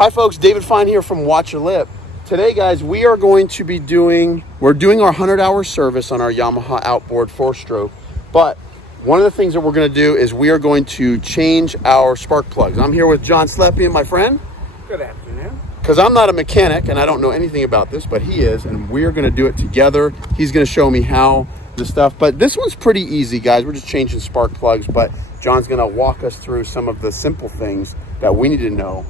Hi folks, David Fine here from Watch Your Lip. Today guys, we are going to be doing our 100-hour service on our Yamaha Outboard 4-stroke. But one of the things that we're going to do is we are going to change our spark plugs. I'm here with Jon Slepian, my friend. Good afternoon. Because I'm not a mechanic and I don't know anything about this, but he is, and we're going to do it together. He's going to show me how the stuff, but this one's pretty easy, guys. We're just changing spark plugs, but John's going to walk us through some of the simple things that we need to know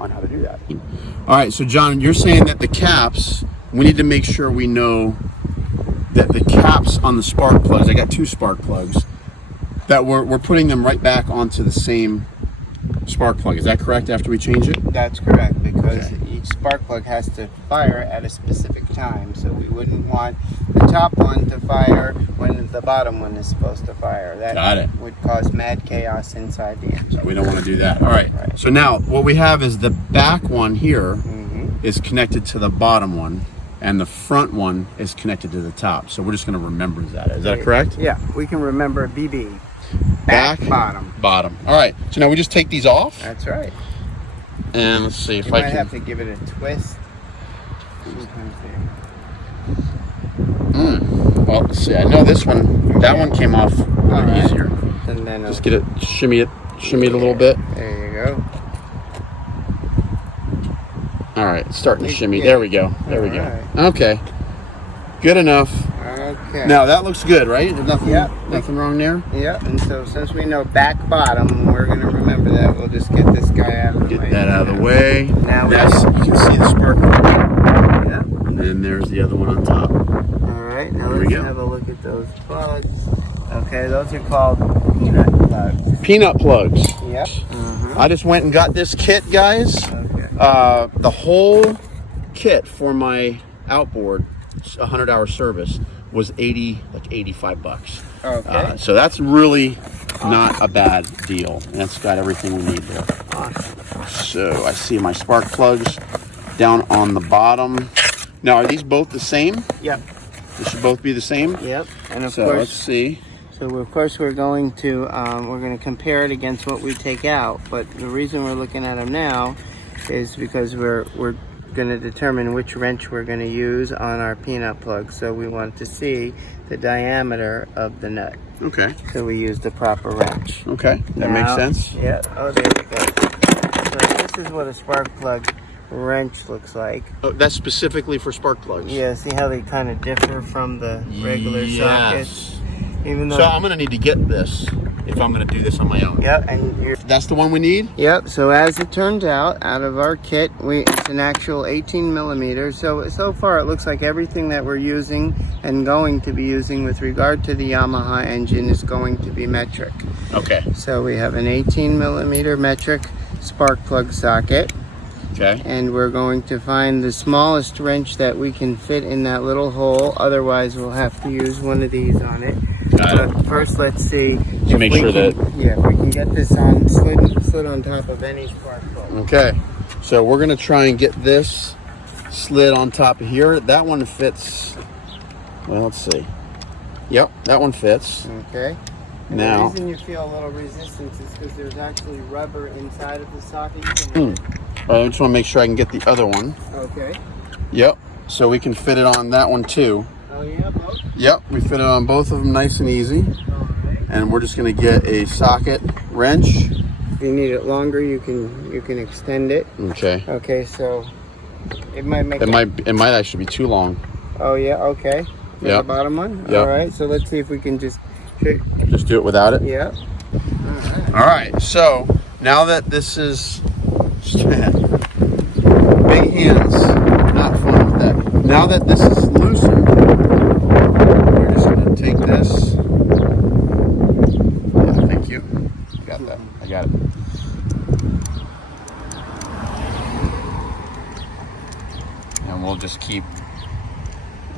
on how to do that. All right, so John, you're saying that the caps, we need to make sure we know that the caps on the spark plugs, I got 2 spark plugs, that we're putting them right back onto the same spark plug. Is that correct after we change it? That's correct, because each spark plug has to fire at a specific time. So we wouldn't want the top one to fire when the bottom one is supposed to fire. That would cause mad chaos inside the engine. We don't want to do that. All right. So now what we have is the back one here is connected to the bottom one, and the front one is connected to the top. So we're just going to remember that. Is that correct? Yeah, we can remember BB. Back, bottom. All right. So now we just take these off. That's right. And let's see if I can. Have to give it a twist. Well, let's see. I know this one. That one came off easier. And then just get it, shimmy it a little bit. There you go. All right, it's starting to shimmy. There we go. There we go. Okay. Good enough. Okay. Now that looks good, right? There's nothing wrong there? Yeah, and so since we know back bottom, we're going to remember that. We'll just get this guy out of the way. Get that out of the way. Now you can see the spark plug. Yeah. And then there's the other one on top. Alright, now let's have a look at those plugs. Okay, those are called peanut plugs. Peanut plugs. Yep. I just went and got this kit, guys. Okay. The whole kit for my outboard, 100-hour service, was $85. Okay. So that's really not a bad deal. That's got everything we need there. Awesome. So I see my spark plugs down on the bottom. Now, are these both the same? Yep. They should both be the same? Yep. And of so course, let's see. So of course we're going to compare it against what we take out. But the reason we're looking at them now is because we're going to determine which wrench we're going to use on our peanut plug. So we want to see the diameter of the nut. Okay. So we use the proper wrench. Okay, that makes sense. Yeah. Oh, there we go. So this is what a spark plug wrench looks like. Oh, that's specifically for spark plugs. Yeah. See how they kind of differ from the regular sockets. Even though. So I'm going to need to get this if I'm going to do this on my own. Yep. And that's the one we need. Yep. So as it turns out of our kit, it's an actual 18 millimeter. So far it looks like everything that we're using and going to be using with regard to the Yamaha engine is going to be metric. Okay. So we have an 18 millimeter metric spark plug socket. Okay. And we're going to find the smallest wrench that we can fit in that little hole. Otherwise, we'll have to use one of these on it. But first, let's see if we can get this on slid on top of any spark plug. Okay. So we're gonna try and get this slid on top of here. That one fits. Well, let's see. Yep, that one fits. Okay. And now, the reason you feel a little resistance is because there's actually rubber inside of the socket. I just want to make sure I can get the other one. Okay. Yep. So we can fit it on that one too. Oh yeah, both? Yep. We fit it on both of them nice and easy. Right. And we're just going to get a socket wrench. If you need it longer, you can extend it. Okay. Okay. So it might make it might actually be too long. Oh yeah. Okay. Yeah. The bottom one. Yep. All right. So let's see if we can just do it without it. Yeah. All right. So now that this is big hands, not fun with that. Now that this is loosened, we're just going to take this. Yeah, thank you. Got that. I got it. And we'll just keep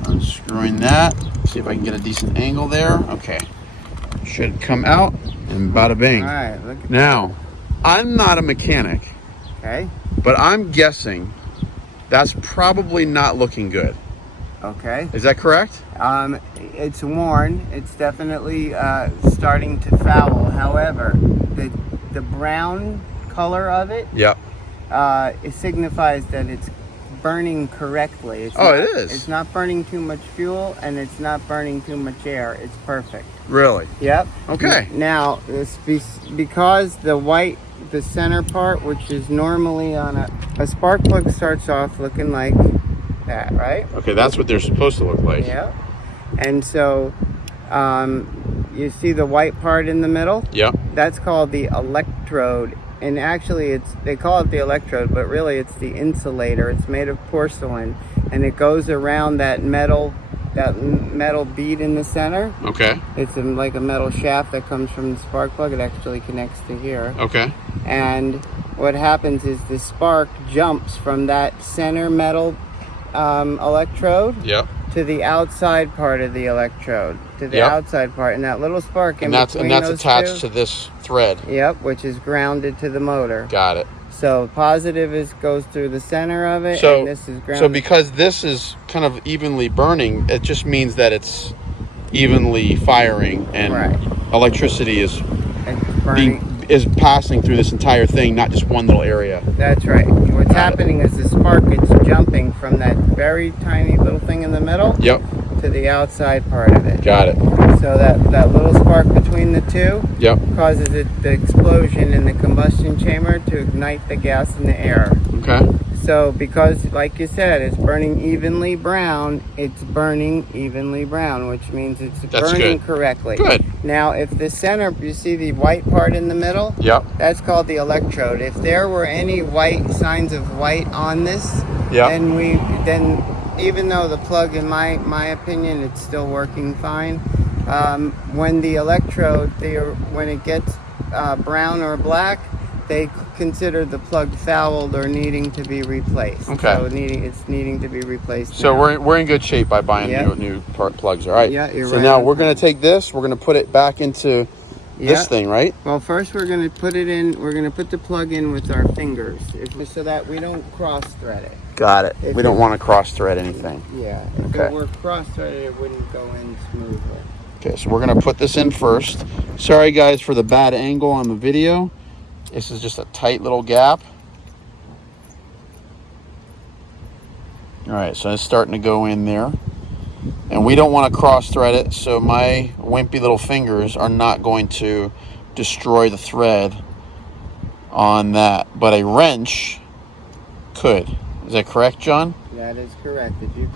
unscrewing that. See if I can get a decent angle there. Okay. Should come out and bada bing. All right. Look at now, I'm not a mechanic. Okay. But I'm guessing that's probably not looking good. Okay. Is that correct? It's worn. It's definitely starting to foul. However, the brown color of it Yep. it signifies that it's burning correctly. It's Oh, not, it is. It's not burning too much fuel, and it's not burning too much air. It's perfect. Really? Yep. Okay. Now, because the center part, which is normally on a spark plug, starts off looking like that, right? Okay, that's what they're supposed to look like. Yeah. And so, you see the white part in the middle? Yep. That's called the electrode. And actually, they call it the electrode, but really it's the insulator. It's made of porcelain, and it goes around that metal bead in the center. Okay. It's like a metal shaft that comes from the spark plug. It actually connects to here. Okay. And what happens is the spark jumps from that center metal electrode Yep. to the outside part of the electrode, to the Yep. outside part, and that little spark And in that's between those attached two, to this thread. Yep, which is grounded to the motor. Got it. So positive goes through the center of it, So and this is grounded. So because this is kind of evenly burning, it just means that it's evenly firing, and Right. electricity is It's burning. is passing through this entire thing, not just one little area. That's right. What's happening is the spark is jumping from that very tiny little thing in the middle Yep. to the outside part of it. Got it. So that little spark between the two Yep. causes the explosion in the combustion chamber to ignite the gas in the air. Okay. So because, like you said, it's burning evenly brown, it's burning evenly brown, which means it's That's burning good. correctly. Good. Now, if the center, you see the white part in the middle? Yep. That's called the electrode. If there were any white signs of white on this, Yep. then even though the plug, in my opinion, it's still working fine. When the electrode, when it gets brown or black, they consider the plug fouled or needing to be replaced. Okay. So it's needing to be replaced. So now. we're in good shape by buying Yep. new plugs. All right. Yeah, you're so right now on we're going time. to take this. We're going to put it back into this Yeah. thing, right? Well, first we're going to put it in. We're going to put the plug in with our fingers, so that we don't cross thread it. Got it. If We don't it- want to cross thread anything. Yeah. If Okay. it were cross threaded, it wouldn't go in smoothly. Okay, so we're going to put this in first. Sorry guys for the bad angle on the video. This is just a tight little gap. All right, so it's starting to go in there. And we don't want to cross thread it, so my wimpy little fingers are not going to destroy the thread on that. But a wrench could. Is that correct, John? That is correct. Did you?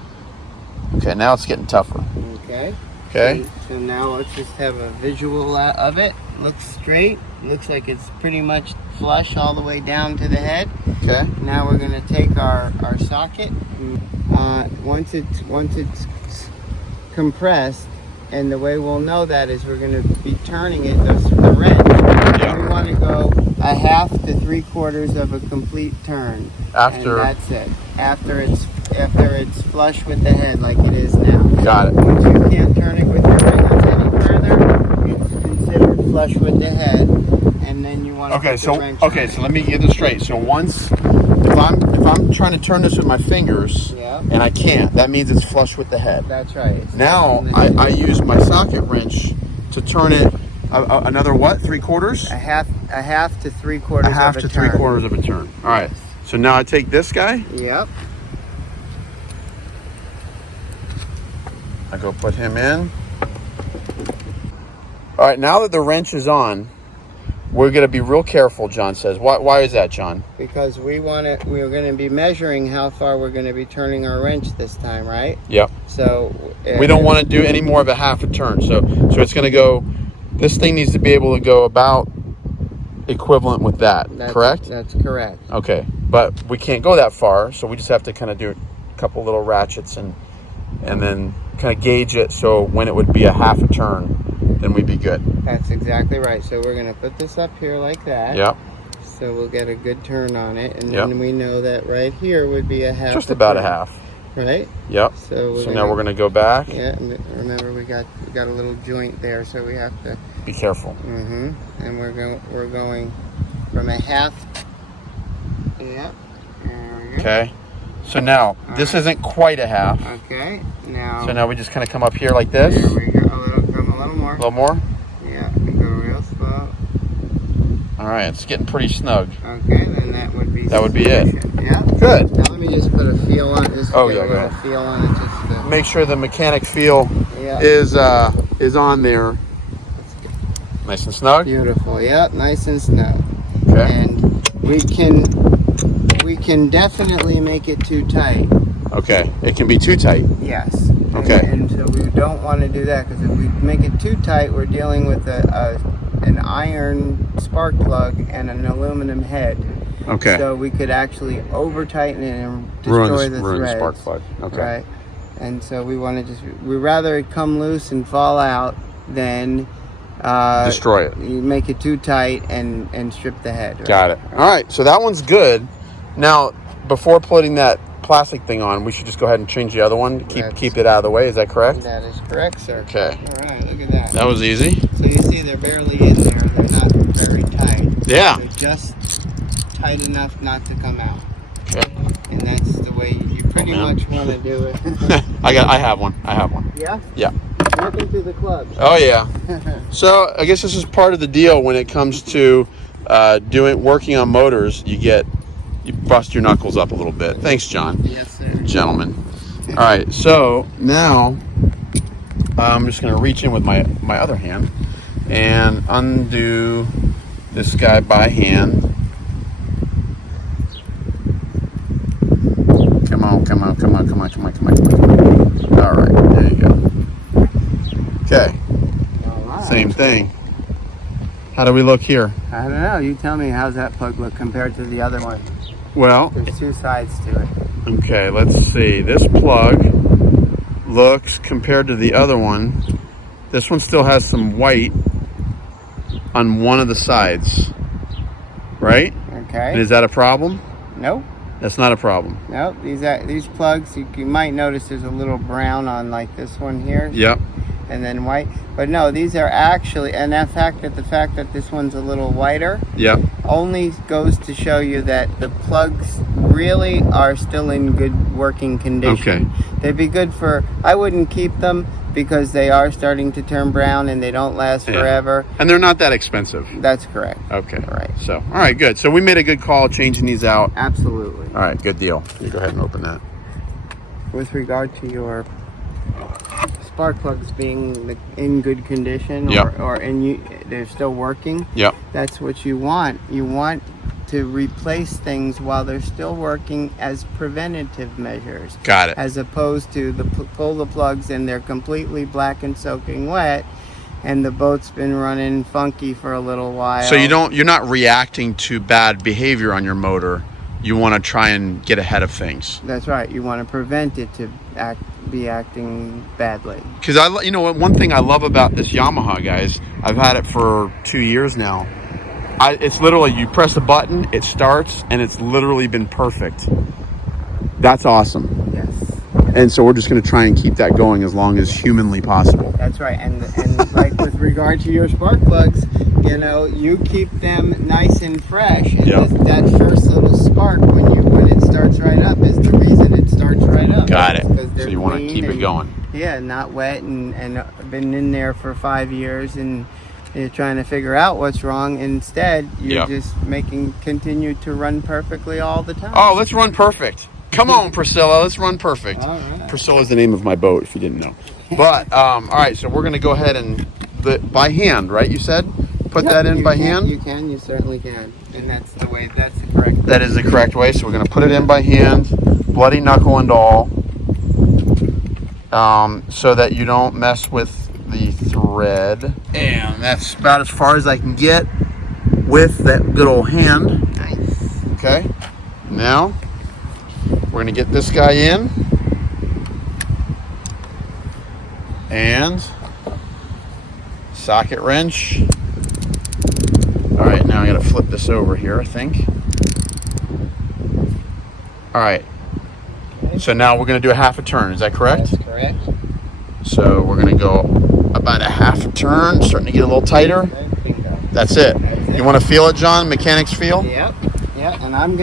Okay, now it's getting tougher. Okay. Okay. So now let's just have a visual of it. Looks straight. Looks like it's pretty much flush all the way down to the head. Okay. Now we're going to take our socket. Once it's compressed, and the way we'll know that is we're going to be turning it, the wrench. Yeah. We want to go a half to 3/4 of a complete turn. After. And that's it. After it's flush with the head like it is now. Got it. Once you can't turn it with your fingers any further, it's considered flush with the head, and then you want to Okay, put so the wrench on it. let me get this straight. So once, if I'm trying to turn this with my fingers, Yeah. and I can't, that means it's flush with the head. That's right. It's Now flush with the I head. use my socket wrench to turn it another what? 3/4? a half to 3/4 A half of to a turn. 3/4 of a turn. All right. So now I take this guy. Yep. I go put him in. All right. Now that the wrench is on, we're going to be real careful. John says. Why is that, John? Because we're going to be measuring how far we're going to be turning our wrench this time, right? Yep. So We don't want to do any more of a half a turn. So it's going to go. This thing needs to be able to go about equivalent with that. Correct? That's correct. Okay. But we can't go that far, so we just have to kind of do a couple little ratchets and then kind of gauge it. So when it would be a half a turn, then we'd be good. That's exactly right. So we're going to put this up here like that. Yep. So we'll get a good turn on it, and Yep. then we know that right here would be a half. Just about turn, a half. Right? Yep. So Now we're going to go back. Yeah. And remember, we got a little joint there, so we have to. Be careful. And we're going from a half. Yeah. There we go. Okay. So now this isn't quite a half. Okay. Now. So now we just kind of come up here like this. There we go. Come a little more. A little more. Yeah. We go real slow. All right. It's getting pretty snug. Okay. Then that would be That would be it. Yeah. Good. Now let me just put a feel on this. Oh yeah, go ahead. Feel on it. Just make sure the mechanic feel is on there. Nice and snug. Beautiful. Yeah, nice and snug. Okay. And we can definitely make it too tight. Okay. It can be too tight. Yes. Okay. And so we don't want to do that, because if we make it too tight, we're dealing with an iron spark plug and an aluminum head. Okay. So we could actually over tighten it and destroy the ruin threads. the spark plug. Okay. Right. And so we want to we rather it come loose and fall out than destroy it. You make it too tight and strip the head. Right? Got it. All right. So that one's good. Now, before putting that plastic thing on, we should just go ahead and change the other one. Keep it out of the way. Is that correct? That is correct, sir. Okay. All right. Look at that. That was easy. So you see they're barely in there. They're not very tight. Yeah. They're just tight enough not to come out. Okay. And that's the way you pretty much want to do it. I have one. Yeah? Yeah. Welcome to the club. Oh yeah. So I guess this is part of the deal when it comes to working on motors. You bust your knuckles up a little bit. Thanks, John. Yes, sir. Gentlemen. All right. So now I'm just going to reach in with my other hand and undo this guy by hand. Come on. All right, there you go. Okay. All right. Same thing. How do we look here? I don't know. You tell me, how's that plug look compared to the other one? Well, There's two sides to it. okay, let's see. This plug looks, compared to the other one, this one still has some white on one of the sides, right? Okay. And is that a problem? Nope. That's not a problem. Nope. These plugs, you might notice there's a little brown on like this one here. Yep. And then white. But no, these are actually, and the fact that this one's a little whiter Yep. only goes to show you that the plugs really are still in good working condition. Okay. They'd be good I wouldn't keep them because they are starting to turn brown and they don't last forever. And they're not that expensive. That's correct. Okay. Right. So, all right, good. So we made a good call changing these out. Absolutely. All right, good deal. You go ahead and open that. With regard to your spark plugs being in good condition, Yep. they're still working, Yep. that's what you want. You want to replace things while they're still working as preventative measures. Got it. As opposed to pull the plugs and they're completely black and soaking wet, and the boat's been running funky for a little while. So you're not reacting to bad behavior on your motor. You want to try and get ahead of things. That's right. You want to prevent it to be acting badly. Because one thing I love about this Yamaha, guys, I've had it for 2 years now. It's literally, you press a button, it starts, and it's literally been perfect. That's awesome. Yes. And so we're just going to try and keep that going as long as humanly possible. That's right. And like with regard to your spark plugs, you keep them nice and fresh. And Yep. that first little spark when it starts right up is the reason it starts right up. Got it. Because So you want to keep it going. Yeah, not wet and been in there for 5 years and you're trying to figure out what's wrong. Instead, you're just continue to run perfectly all the time. Oh, let's run perfect. Come on, Priscilla, let's run perfect. All right. Priscilla is the name of my boat, if you didn't know. But, all right, so we're going to go ahead and, by hand, right, you said? Put that in by hand? You certainly can. And that's the correct way. That is the correct way, so we're going to put it in by hand, bloody knuckle and all, so that you don't mess with the thread. And that's about as far as I can get with that good old hand. Nice. Okay, now we're going to get this guy in and socket wrench. All right, now I got to flip this over here, I think. All right, so now we're going to do a half a turn, is that correct? That's correct. So we're going to go about a half a turn, starting to get a little tighter. That's it. You want to feel it, John? Mechanics feel? Yep. Yeah, and I'm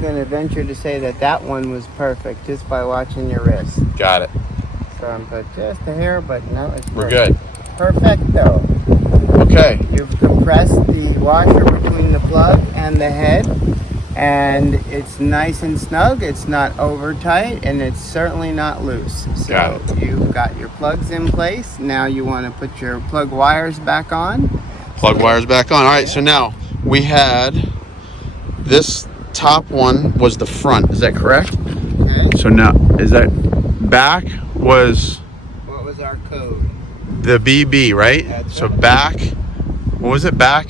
gonna venture to say that one was perfect just by watching your wrist. Got it. So, but just a hair, but no, it's perfect. We're good. Perfecto. Okay. You've compressed the washer between the plug and the head, and it's nice and snug. It's not over tight, and it's certainly not loose. So you've got your plugs in place. Now you want to put your plug wires back on. Plug wires back on. All right, so now we had this top one was the front. Is that correct? Okay. So now, is that back was... What was our code? The BB, right? That's so right. back, what was it? Back?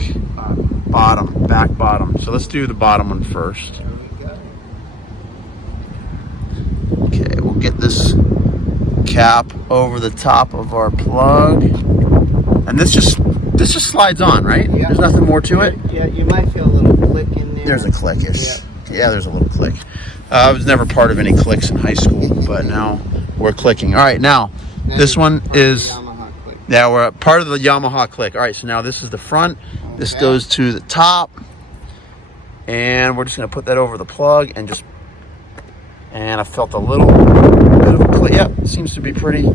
Bottom. Back bottom. So let's do the bottom one first. There we go. Okay, we'll get this cap over the top of our plug. And this just slides on, right? Yeah. There's nothing more to it? Yeah, you might feel a little click in there. There's a click-ish. Yeah, there's a little click. I was never part of any clicks in high school, but now we're clicking. All right, now this one is... Yeah, we're part of the Yamaha click. All right, so now this is the front. Okay. This goes to the top. And we're just gonna put that over the plug and just, and I felt a little bit of a click. Yeah, it seems to be pretty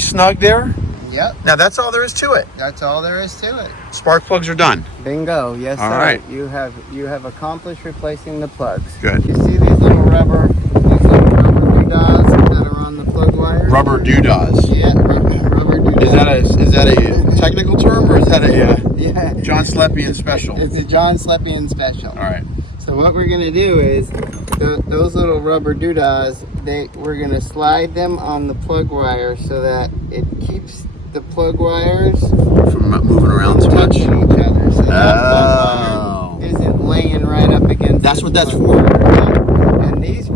snug there. Yep. Now that's all there is to it. That's all there is to it. Spark plugs are done. Bingo, yes all sir. Right. You have accomplished replacing the plugs. Good. You see these little rubber doodads that are on the plug wire? Rubber doodads. Yeah, rubber doodads. Is that a technical term, or is that a yeah. Jon Slepian special? It's a Jon Slepian special. All right. So what we're gonna do is those little rubber doodads, we're gonna slide them on the plug wire so that it keeps the plug wires from not moving around too much. Touching each other. So that plug wire isn't laying right up against. That's what that's for. And these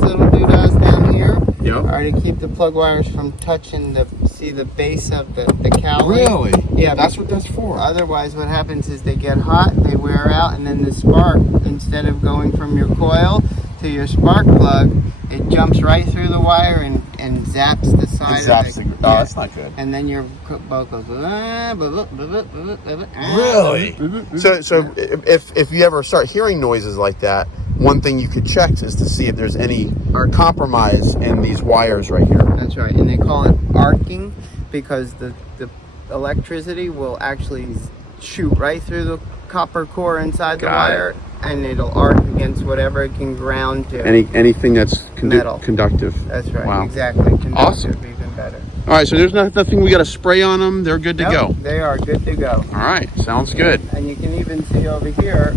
little doodads down here are to keep the plug wires from touching the base of the cowling. Really? Yeah, that's what that's for. Otherwise, what happens is they get hot, they wear out, and then the spark, instead of going from your coil to your spark plug, it jumps right through the wire and zaps the side of the... Oh, that's not good. And then your boat goes... Really? So if you ever start hearing noises like that, one thing you could check is to see if there's any compromise in these wires right here. That's right, and they call it arcing because the electricity will actually shoot right through the copper core inside the wire, and it'll arc against whatever it can ground to. Anything that's metal. Conductive. That's right. Wow. Exactly. Conductive, awesome. Even better. All right, so there's nothing we got to spray on them. They're good to go. They are good to go. All right, sounds good. And you can even see over here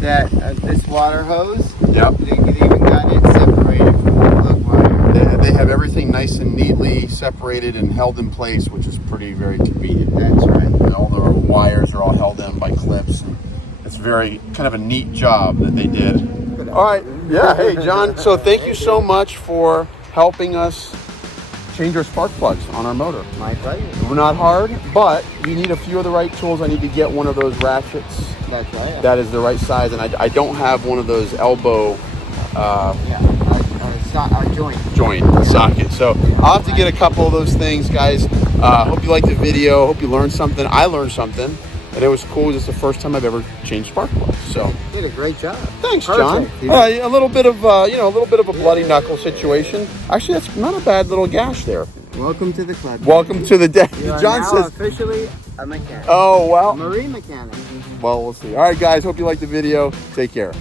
that this water hose. Yep. They even got it separated from the plug wire. They have everything nice and neatly separated and held in place, which is very convenient. That's right. And all the wires are all held in by clips. And it's very kind of a neat job that they did. All right. Yeah. Hey, John. So thank you so much for helping us change our spark plugs on our motor. My pleasure. We're not hard, but you need a few of the right tools. I need to get one of those ratchets. That's right. That is the right size, and I don't have one of those elbow. Our joint socket. So I'll have to get a couple of those things, guys. Hope you liked the video. Hope you learned something. I learned something, and it was cool. This is the first time I've ever changed spark plugs. So you did a great job. Thanks, Perfect. John. A little bit of a little bit of a bloody knuckle situation. Actually, that's not a bad little gash there. Welcome to the club. Welcome to the day. John now says officially a mechanic. Oh well. Marine mechanic. Well, we'll see. All right, guys. Hope you liked the video. Take care.